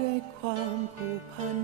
ด้วยความผูกพัน